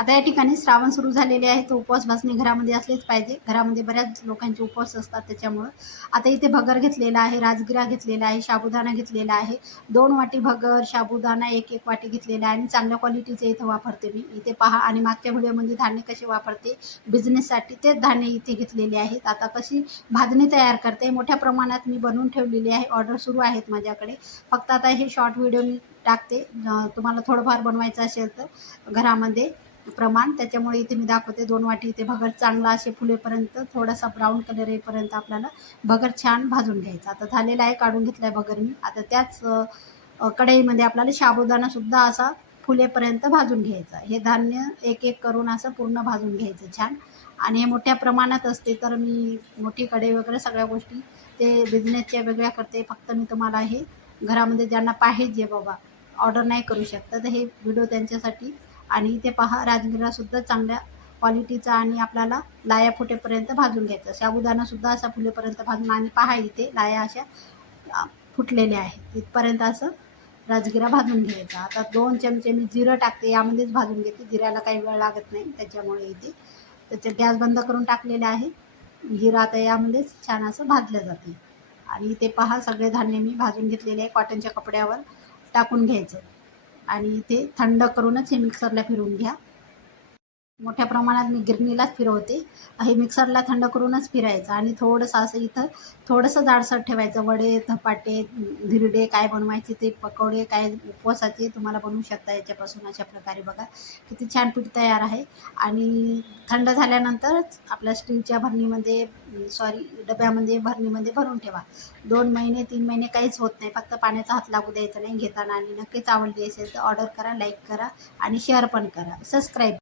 आता या ठिकाणी श्रावण सुरू झालेले आहे, तर उपवास भासणे घरामध्ये असलेच पाहिजे. घरामध्ये बऱ्याच लोकांचे उपवास असतात त्याच्यामुळं. आता इथे भगर घेतलेला आहे, राजगिरा घेतलेला आहे, साबुदाणा घेतलेला आहे. 2 वाटी भगर, साबुदाणा 1-1 वाटी घेतलेला आहे आणि चांगल्या क्वालिटीचे इथं वापरते मी. इथे पहा आणि मागच्या व्हिडिओमध्ये धान्य कसे वापरते बिझनेससाठी तेच धान्य इथे घेतलेले आहेत. आता कशी भाजणी तयार करते मोठ्या प्रमाणात मी बनवून ठेवलेली आहे. ऑर्डर सुरू आहेत माझ्याकडे. फक्त आता हे शॉर्ट व्हिडिओ मी टाकते. तुम्हाला थोडंफार बनवायचं असेल तर घरामध्ये प्रमाण, त्याच्यामुळे इथे मी दाखवते. 2 वाटी इथे भगर चांगला असे फुलेपर्यंत थोडासा ब्राऊन कलर येईपर्यंत आपल्याला भगर छान भाजून घ्यायचा. आता झालेला आहे, काढून घेतलाय भगर मी. आता त्याच कढईमध्ये आपल्याला साबुदाणा सुद्धा असा फुलेपर्यंत भाजून घ्यायचा. हे धान्य एक एक करून असं पूर्ण भाजून घ्यायचं छान. आणि हे मोठ्या प्रमाणात असते तर मी मोठी कढई वगैरे सगळ्या गोष्टी ते बिझनेसच्या वेगळ्या करते. फक्त मी तुम्हाला हे घरामध्ये ज्यांना पाहिजे बाबा ऑर्डर नाही करू शकता तर हे व्हिडिओ त्यांच्यासाठी. आणि इथे पहा राजगिरासुद्धा चांगल्या क्वालिटीचा आणि आपल्याला लाया फुटेपर्यंत भाजून घ्यायचा. साबुदाणासुद्धा असा फुलेपर्यंत भाजून आणि पहा इथे लाया अशा फुटलेल्या आहेत. इथपर्यंत असं राजगिरा भाजून घ्यायचा. आता 2 चमचे मी जिरं टाकते, यामध्येच भाजून घेते. जिऱ्याला काही वेळ लागत नाही त्याच्यामुळे इथे त्याचे गॅस बंद करून टाकलेले आहे. जिरं आता यामध्येच छान असं भाजलं जाते. आणि इथे पहा सगळे धान्य मी भाजून घेतलेले आहे. कॉटनच्या कपड्यावर टाकून घ्यायचं आणि इथे थंड करूनच हे मिक्सरला फिरवून घ्या. मोठ्या प्रमाणात मी गिरणीलाच फिरवते. हे मिक्सरला थंड करूनच फिरायचं आणि थोडंसं असं इथं थोडंसं जाडसर ठेवायचं. वडे, धपाटे, धिरडे काय बनवायचे ते पकोडे काय उपवासाचे तुम्हाला बनवू शकता याच्यापासून. अशा प्रकारे बघा किती छान पीठ तयार आहे. आणि थंड झाल्यानंतरच आपल्या स्टीलच्या भरणीमध्ये डब्यामध्ये भरणीमध्ये भरून ठेवा. 2 महिने 3 महिने काहीच होत नाही. फक्त पाण्याचा हात लागू द्यायचा नाही घेताना. आणि नक्कीच आवडली असेल तर ऑर्डर करा, लाईक करा आणि शेअर पण करा, सबस्क्राईब